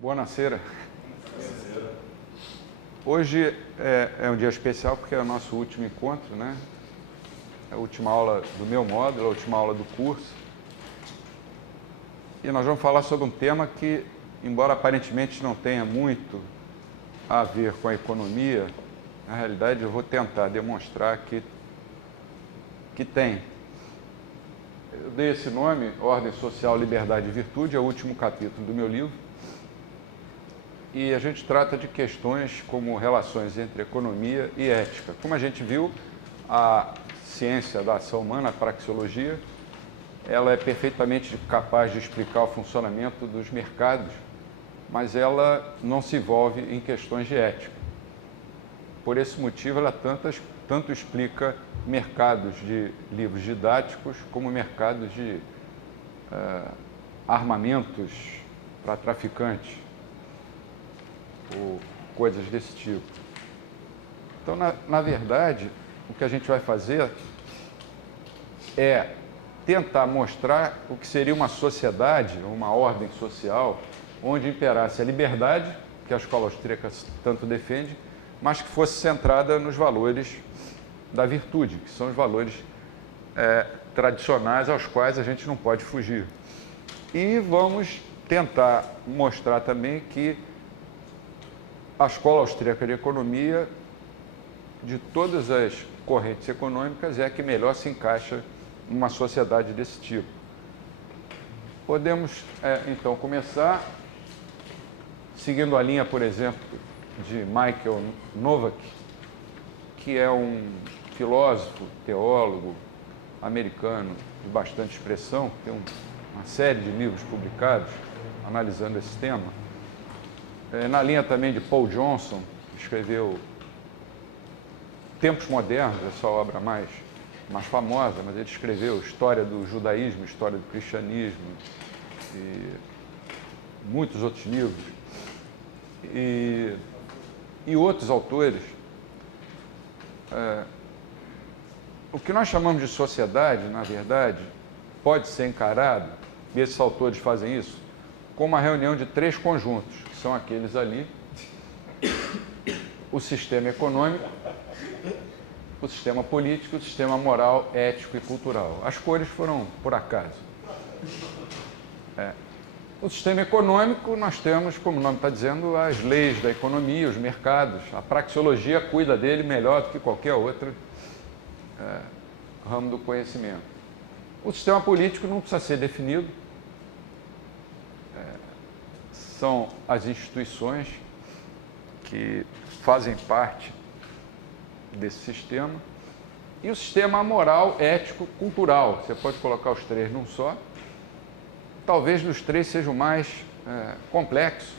Buonasera. Hoje é um dia especial porque é o nosso último encontro, né? É a última aula do meu módulo, a última aula do curso. E nós vamos falar sobre um tema que, embora aparentemente não tenha muito a ver com a economia, na realidade eu vou tentar demonstrar que tem. Eu dei esse nome, Ordem Social, Liberdade e Virtude, é o último capítulo do meu livro. E a gente trata de questões como relações entre economia e ética. Como a gente viu, a ciência da ação humana, a praxeologia, ela é perfeitamente capaz de explicar o funcionamento dos mercados, mas ela não se envolve em questões de ética. Por esse motivo, ela tanto explica mercados de livros didáticos como mercados de armamentos para traficantes, ou coisas desse tipo. Então, na verdade, o que a gente vai fazer é tentar mostrar o que seria uma sociedade, uma ordem social, onde imperasse a liberdade, que a escola austríaca tanto defende, mas que fosse centrada nos valores da virtude, que são os valores tradicionais aos quais a gente não pode fugir. E vamos tentar mostrar também que a Escola Austríaca de Economia, de todas as correntes econômicas, é a que melhor se encaixa numa sociedade desse tipo. Podemos, então, começar seguindo a linha, por exemplo, de Michael Novak, que é um filósofo, teólogo americano de bastante expressão, tem uma série de livros publicados analisando esse tema. Na linha também de Paul Johnson, que escreveu Tempos Modernos, é a sua obra mais famosa, mas ele escreveu História do Judaísmo, História do Cristianismo e muitos outros livros. E outros autores. O que nós chamamos de sociedade, na verdade, pode ser encarado, e esses autores fazem isso, como uma reunião de três conjuntos, que são aqueles ali: o sistema econômico, o sistema político, o sistema moral, ético e cultural. As cores foram por acaso. O sistema econômico, nós temos, como o nome está dizendo, as leis da economia, os mercados. A praxeologia cuida dele melhor do que qualquer outro ramo do conhecimento. O sistema político não precisa ser definido. São as instituições que fazem parte desse sistema. E o sistema moral, ético, cultural. Você pode colocar os três num só. Talvez dos três seja o mais complexo,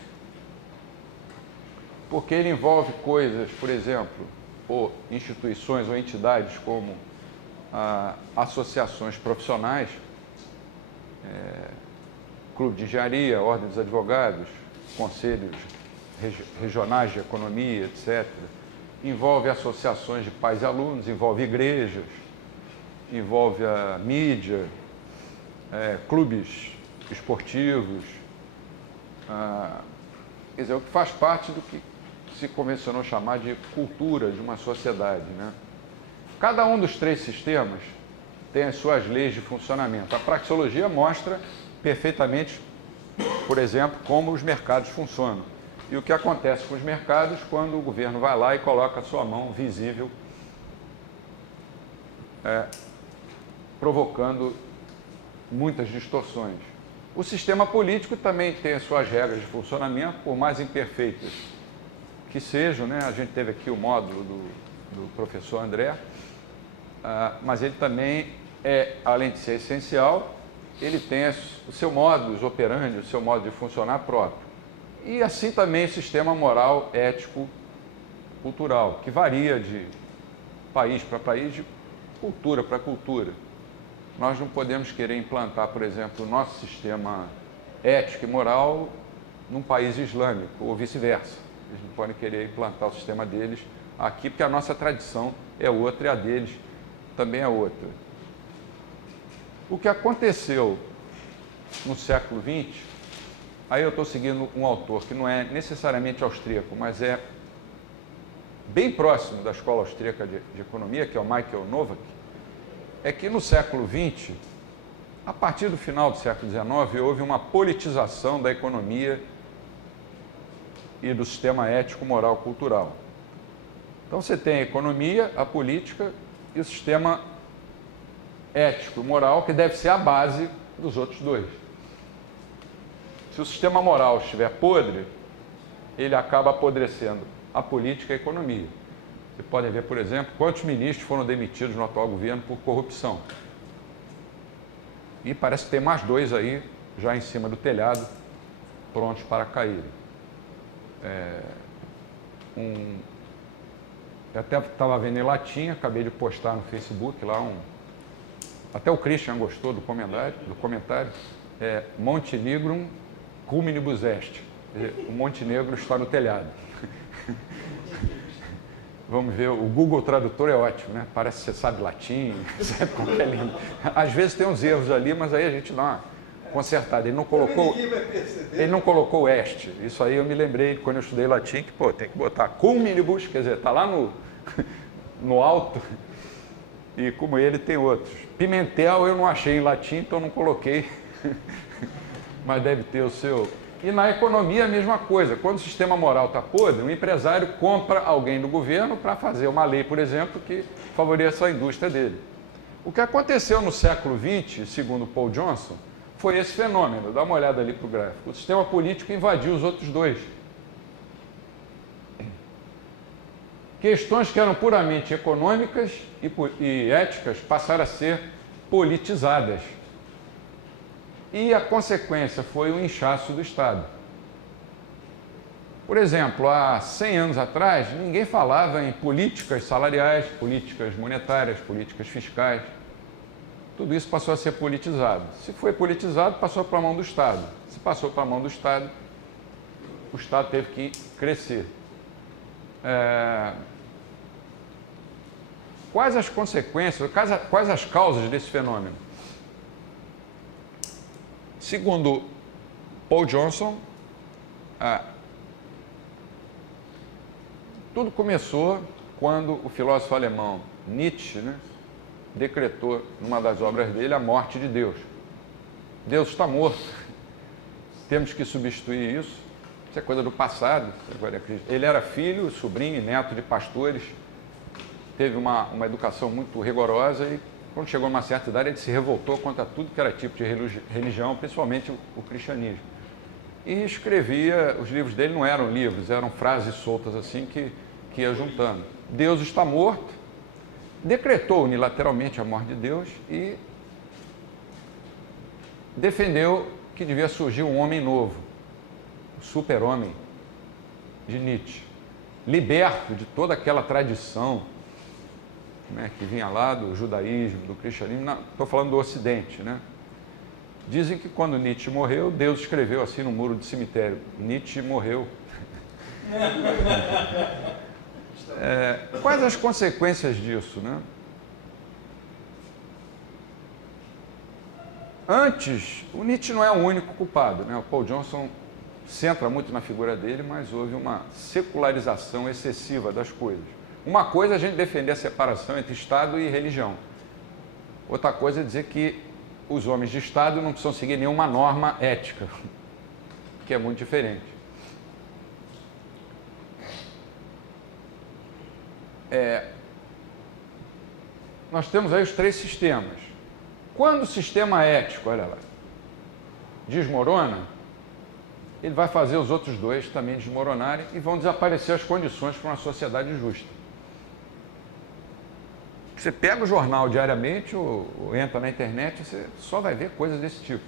porque ele envolve coisas, por exemplo, ou instituições ou entidades como associações profissionais, clube de engenharia, ordem dos advogados, conselhos regionais de economia, etc. Envolve associações de pais e alunos, envolve igrejas, envolve a mídia, clubes esportivos, quer dizer, o que faz parte do que se convencionou chamar de cultura de uma sociedade, né? Cada um dos três sistemas tem as suas leis de funcionamento. A praxeologia mostra perfeitamente, por exemplo, como os mercados funcionam e o que acontece com os mercados quando o governo vai lá e coloca a sua mão visível, provocando muitas distorções. O sistema político também tem as suas regras de funcionamento, por mais imperfeitas que sejam, né? A gente teve aqui o módulo do professor André, mas ele também além de ser essencial, ele tem o seu modus operandi, o seu modo de funcionar próprio. E assim também o sistema moral, ético, cultural, que varia de país para país, de cultura para cultura. Nós não podemos querer implantar, por exemplo, o nosso sistema ético e moral num país islâmico, ou vice-versa. Eles não podem querer implantar o sistema deles aqui, porque a nossa tradição é outra e a deles também é outra. O que aconteceu no século XX aí eu estou seguindo um autor que não é necessariamente austríaco, mas é bem próximo da escola austríaca de economia, que é o Michael Novak, é que no século XX, a partir do final do século XIX, houve uma politização da economia e do sistema ético, moral, cultural. Então você tem a economia, a política e o sistema ético, moral, que deve ser a base dos outros dois. Se o sistema moral estiver podre, ele acaba apodrecendo a política e a economia. Você pode ver, por exemplo, quantos ministros foram demitidos no atual governo por corrupção. E parece que tem mais 2 aí, já em cima do telhado, prontos para caírem. Eu até estava vendo em latim, acabei de postar no Facebook lá até o Christian gostou do comentário. Montenegrum culminibus est. O Montenegro está no telhado. Vamos ver, o Google Tradutor é ótimo, né? Parece que você sabe latim, sabe qualquer língua. Às vezes tem uns erros ali, mas aí a gente dá uma consertada. Ele não colocou este. Isso aí eu me lembrei quando eu estudei latim, que tem que botar culminibus, quer dizer, está lá no alto, e como ele tem outros. Pimentel eu não achei em latim, então não coloquei, mas deve ter o seu. E na economia a mesma coisa. Quando o sistema moral está podre, o empresário compra alguém do governo para fazer uma lei, por exemplo, que favoreça a indústria dele. O que aconteceu no século XX, segundo Paul Johnson, foi esse fenômeno. Dá uma olhada ali para o gráfico. O sistema político invadiu os outros dois. Questões que eram puramente econômicas e éticas passaram a ser politizadas. E a consequência foi o inchaço do Estado. Por exemplo, há 100 anos atrás, ninguém falava em políticas salariais, políticas monetárias, políticas fiscais. Tudo isso passou a ser politizado. Se foi politizado, passou para a mão do Estado. Se passou para a mão do Estado, o Estado teve que crescer. Quais as consequências, quais as causas desse fenômeno? Segundo Paul Johnson, tudo começou quando o filósofo alemão Nietzsche, decretou, numa das obras dele, a morte de Deus. Deus está morto. Temos que substituir isso. Isso é coisa do passado. Ele era filho, sobrinho e neto de pastores. Teve uma educação muito rigorosa e, quando chegou a uma certa idade, ele se revoltou contra tudo que era tipo de religião, principalmente o cristianismo. E escrevia, os livros dele não eram livros, eram frases soltas assim que ia juntando. Deus está morto, decretou unilateralmente a morte de Deus e defendeu que devia surgir um homem novo, o super-homem de Nietzsche, liberto de toda aquela tradição que vinha lá do judaísmo, do cristianismo. Estou falando do Ocidente, Dizem que quando Nietzsche morreu, Deus escreveu assim no muro do cemitério: Nietzsche morreu. Quais as consequências disso, Antes, o Nietzsche não é o único culpado, O Paul Johnson centra muito na figura dele, mas houve uma secularização excessiva das coisas. Uma coisa é a gente defender a separação entre Estado e religião. Outra coisa é dizer que os homens de Estado não precisam seguir nenhuma norma ética, que é muito diferente. Nós temos aí os 3 sistemas. Quando o sistema ético, olha lá, desmorona, ele vai fazer os outros 2 também desmoronarem e vão desaparecer as condições para uma sociedade justa. Você pega o jornal diariamente ou entra na internet, você só vai ver coisas desse tipo.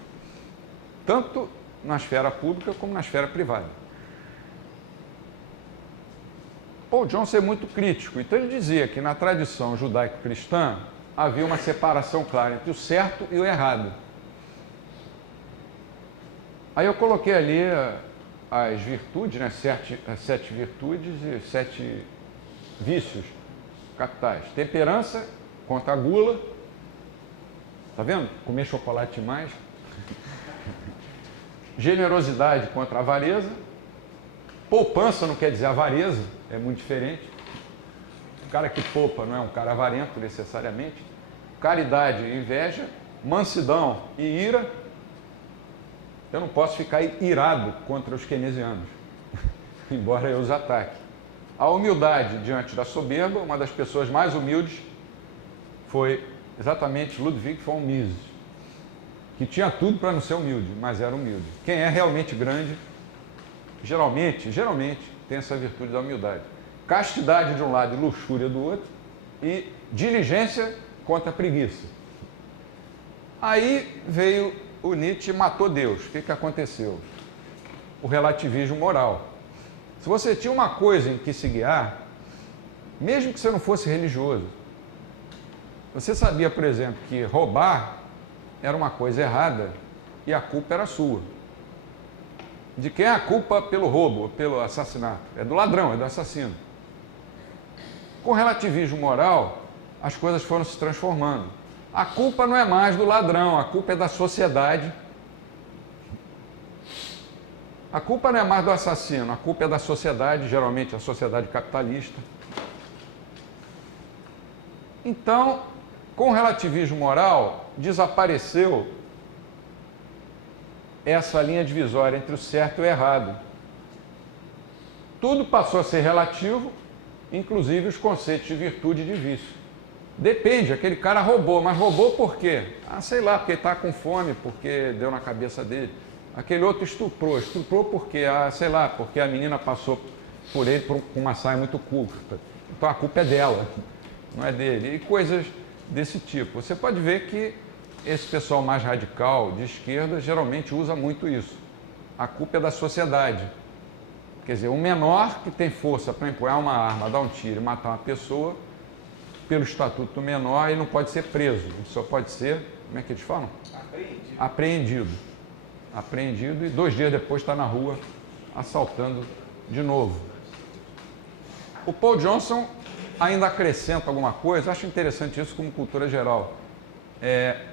Tanto na esfera pública como na esfera privada. Paul Johnson é muito crítico, então ele dizia que na tradição judaico-cristã havia uma separação clara entre o certo e o errado. Aí eu coloquei ali as virtudes, 7 virtudes e 7 vícios capitais. Temperança contra a gula. Tá vendo? Comer chocolate demais. generosidade contra a avareza. Poupança não quer dizer avareza, é muito diferente. O cara que poupa não é um cara avarento necessariamente. Caridade e inveja, mansidão e ira. Eu não posso ficar irado contra os keynesianos, embora eu os ataque. A humildade diante da soberba, uma das pessoas mais humildes foi exatamente Ludwig von Mises, que tinha tudo para não ser humilde, mas era humilde. Quem é realmente grande, geralmente tem essa virtude da humildade. Castidade de um lado e luxúria do outro, e diligência contra a preguiça. Aí veio o Nietzsche e matou Deus. O que aconteceu? O relativismo moral. Se você tinha uma coisa em que se guiar, mesmo que você não fosse religioso, você sabia, por exemplo, que roubar era uma coisa errada e a culpa era sua. De quem é a culpa pelo roubo, pelo assassinato? É do ladrão, é do assassino. Com o relativismo moral, as coisas foram se transformando. A culpa não é mais do ladrão, a culpa é da sociedade. A culpa não é mais do assassino, a culpa é da sociedade, geralmente a sociedade capitalista. Então, com o relativismo moral, desapareceu essa linha divisória entre o certo e o errado. Tudo passou a ser relativo, inclusive os conceitos de virtude e de vício. Depende, aquele cara roubou, mas roubou por quê? Ah, sei lá, porque está com fome, porque deu na cabeça dele. Aquele outro estuprou por quê? Ah, sei lá, porque a menina passou por ele com uma saia muito curta. Então a culpa é dela, não é dele. E coisas desse tipo. Você pode ver que esse pessoal mais radical, de esquerda, geralmente usa muito isso. A culpa é da sociedade. Quer dizer, o menor que tem força para empunhar uma arma, dar um tiro e matar uma pessoa, pelo estatuto do menor, ele não pode ser preso. Ele só pode ser, como é que eles falam? Apreendido e 2 dias depois está na rua assaltando de novo. O Paul Johnson ainda acrescenta alguma coisa, acho interessante isso como cultura geral.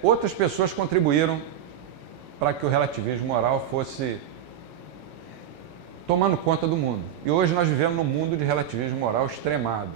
Outras pessoas contribuíram para que o relativismo moral fosse tomando conta do mundo. E hoje nós vivemos num mundo de relativismo moral extremado.